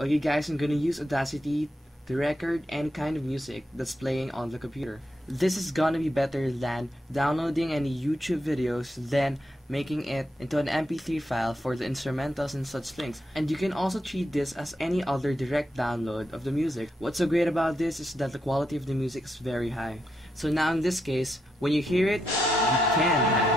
Okay guys, I'm gonna use Audacity to record any kind of music that's playing on the computer. This is gonna be better than downloading any YouTube videos, then making it into an MP3 file for the instrumentals and such things. And you can also treat this as any other direct download of the music. What's so great about this is that the quality of the music is very high. So now in this case, when you hear it, you can